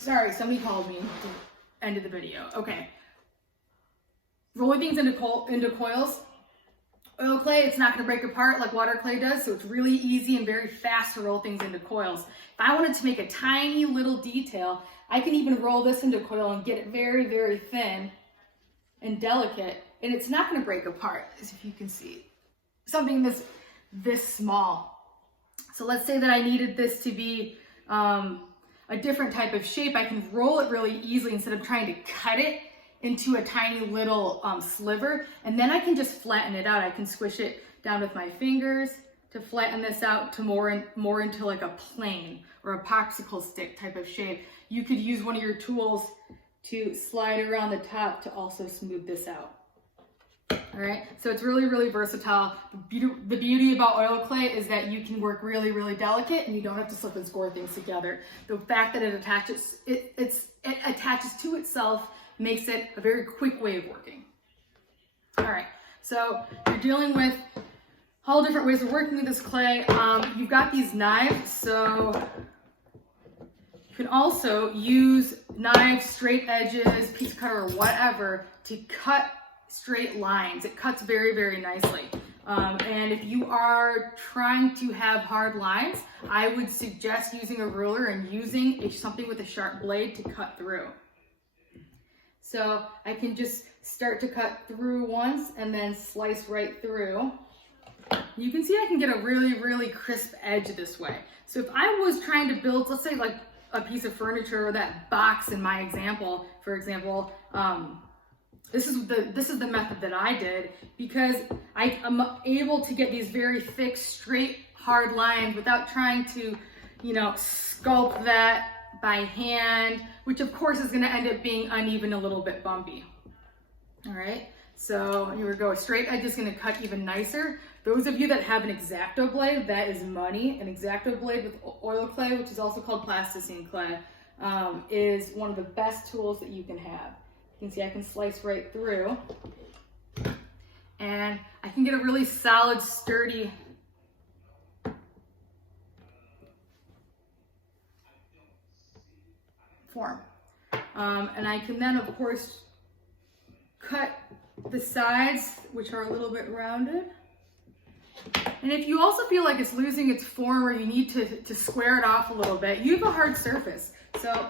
Sorry, somebody called me at the end of the video. Okay. Rolling things into coils. Oil clay, it's not going to break apart like water clay does, so it's really easy and very fast to roll things into coils. If I wanted to make a tiny little detail, I can even roll this into coil and get it very, very thin and delicate, and it's not going to break apart, as if you can see. Something this small. So let's say that I needed this to be a different type of shape. I can roll it really easily instead of trying to cut it into a tiny little sliver, and then I can just flatten it out. I can squish it down with my fingers to flatten this out to more into like a plane or a popsicle stick type of shape. You could use one of your tools to slide around the top to also smooth this out. All right, so it's really, really versatile. The beauty about oil clay is that you can work really, really delicate and you don't have to slip and score things together. The fact that it attaches to itself makes it a very quick way of working. All right, so you're dealing with all different ways of working with this clay. You've got these knives, so you can also use knives, straight edges, piece cutter, or whatever to cut straight lines. It cuts very, very nicely. And if you are trying to have hard lines, I would suggest using a ruler and using something with a sharp blade to cut through. So I can just start to cut through once and then slice right through. You can see I can get a really, really crisp edge this way. So if I was trying to build, let's say like a piece of furniture or that box in my example, for example, this is the method that I did because I'm able to get these very thick, straight, hard lines without trying to, sculpt that by hand, which of course is going to end up being uneven, a little bit bumpy. All right, so here we go. A straight edge is going to cut even nicer. Those of you that have an X-Acto blade, that is money. An X-Acto blade with oil clay, which is also called plasticine clay, is one of the best tools that you can have. You can see I can slice right through, and I can get a really solid, sturdy form. And I can then, of course, cut the sides, which are a little bit rounded. And if you also feel like it's losing its form or you need to square it off a little bit, you have a hard surface. So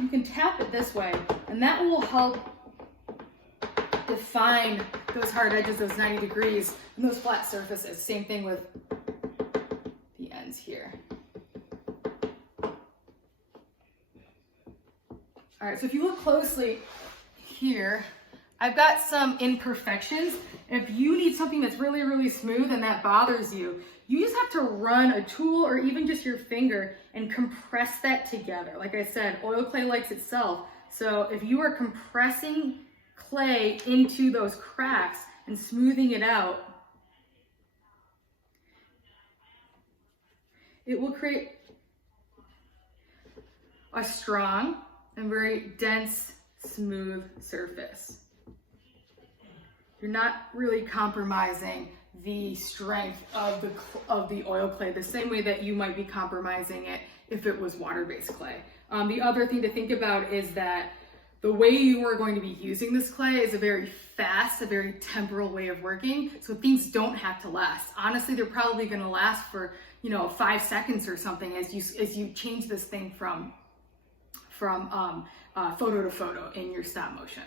you can tap it this way, and that will help define those hard edges, those 90 degrees, and those flat surfaces. Same thing with the ends here. All right, so if you look closely here, I've got some imperfections. If you need something that's really, really smooth and that bothers you, you just have to run a tool or even just your finger and compress that together. Like I said, oil clay likes itself. So if you are compressing clay into those cracks and smoothing it out, it will create a strong and very dense, smooth surface. You're not really compromising the strength of the oil clay the same way that you might be compromising it if it was water-based clay. The other thing to think about is that the way you are going to be using this clay is a very fast, a very temporal way of working, so things don't have to last. Honestly, they're probably going to last for 5 seconds or something as you change this thing from photo to photo in your stop motion.